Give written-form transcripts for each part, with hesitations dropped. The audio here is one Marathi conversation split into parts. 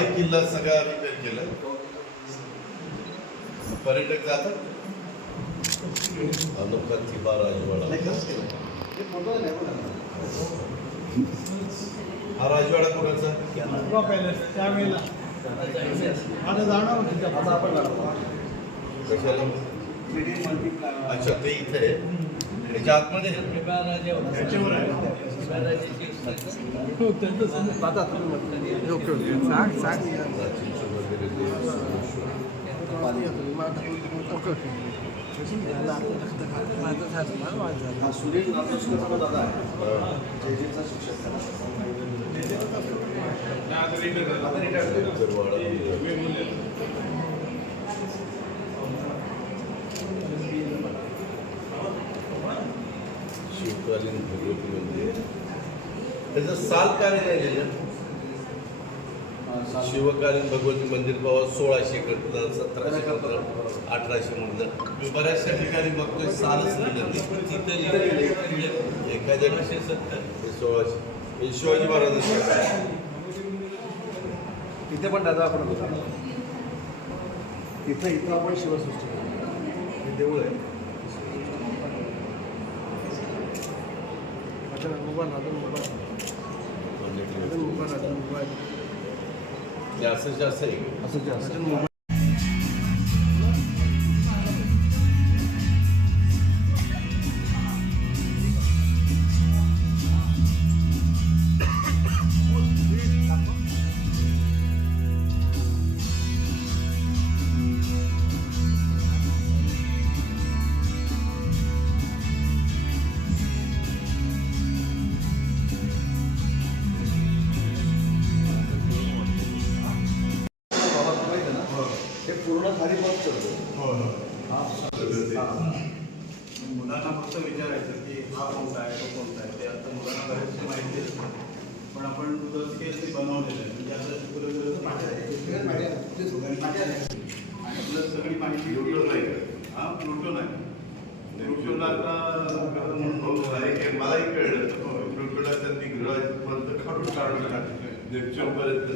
हाही किल्ला सगळा रिपेअर केला. पर्यटक जातात. अनोखा थिबा राजवाडा. हा राजवाडा कोणाचा? त्यावेळेला आता जाणार आता आपण कशाला? अच्छा, ते इथे आहे. त्याच्या आतमध्ये त्याच्यावर आहे. सुनील रामकृष्ण दादा जेजेचा शिक्षक शिवकालीन भगवती मंदिर. त्याचं साल काय राहिलेलं? शिवकालीन भगवती मंदिर बाबा 1600 कटलं, 1700 कटलं, 1800 म्हणलं. मी बऱ्याचशा ठिकाणी बघतोय सालच लिहिलं. एखाद्या 1600 हे शिवाजी महाराजांचं काय? इथे पण दादा आपण इथं आपण शिवसृष्टी हे देऊळ आहे. ते असं जास्त आहे. पूर्ण खाली बस करतो. मुलांना फक्त विचारायचं की हा कोणता आहे तो कोणता आहे. ते आता मुलांना बरेचशी माहिती असते, पण आपण स्केच बनवलेलं आहे. म्हणजे आता शिकवलं आणि आपलं सगळी माहिती प्लुटो आहे. हा प्लुटो नाही. प्लुटोला आता मलाही कळलं. प्लुटोला त्यांनी ग्रहापर्यंत काढून टाकलं. नेपच्यूनपर्यंत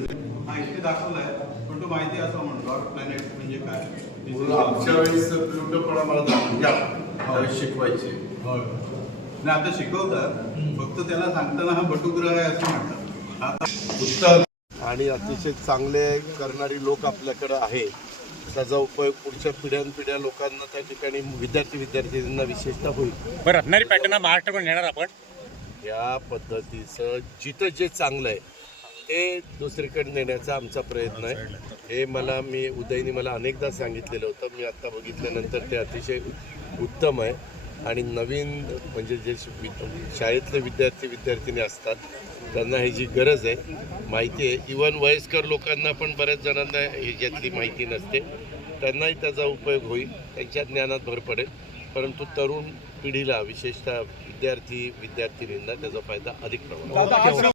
हा इथे दाखवला आहे, पण तो माहिती असं म्हणतो डॉट प्लॅनेट म्हणजे काय. आमच्या वेळेस प्लुटो पण आम्हाला शिकवायचे. नाही आता शिकवतात, फक्त त्याला सांगताना हा बटुग्रह आहे असं म्हणतात. आता उत्तम आणि अतिशय चांगले करणारी लोक आपल्याकडे आहे. त्याचा उपयोग पुढच्या पिढ्यानपिढ्या लोकांना त्या ठिकाणी विद्यार्थ्यांना विशेषतः होईल. बरं, रत्नागिरी पॅटर्न महाराष्ट्राकडून येणार आपण. या पद्धतीचं जिथं जे चांगलं आहे ते दुसरीकडे नेण्याचा आमचा प्रयत्न आहे. हे मी उदयने मला अनेकदा सांगितलेलं होतं. मी आत्ता बघितल्यानंतर ते अतिशय उत्तम आहे. आणि नवीन म्हणजे जे शाळेतले विद्यार्थिनी असतात त्यांना ह्याची गरज आहे, माहिती आहे. इव्हन वयस्कर लोकांना पण बऱ्याच जणांना ह्याच्यातली माहिती नसते. त्यांनाही त्याचा उपयोग होईल, त्यांच्या ज्ञानात भर पडेल. परंतु तरुण पिढीला विशेषतः विद्यार्थिनींना त्याचा फायदा अधिक प्रमाणात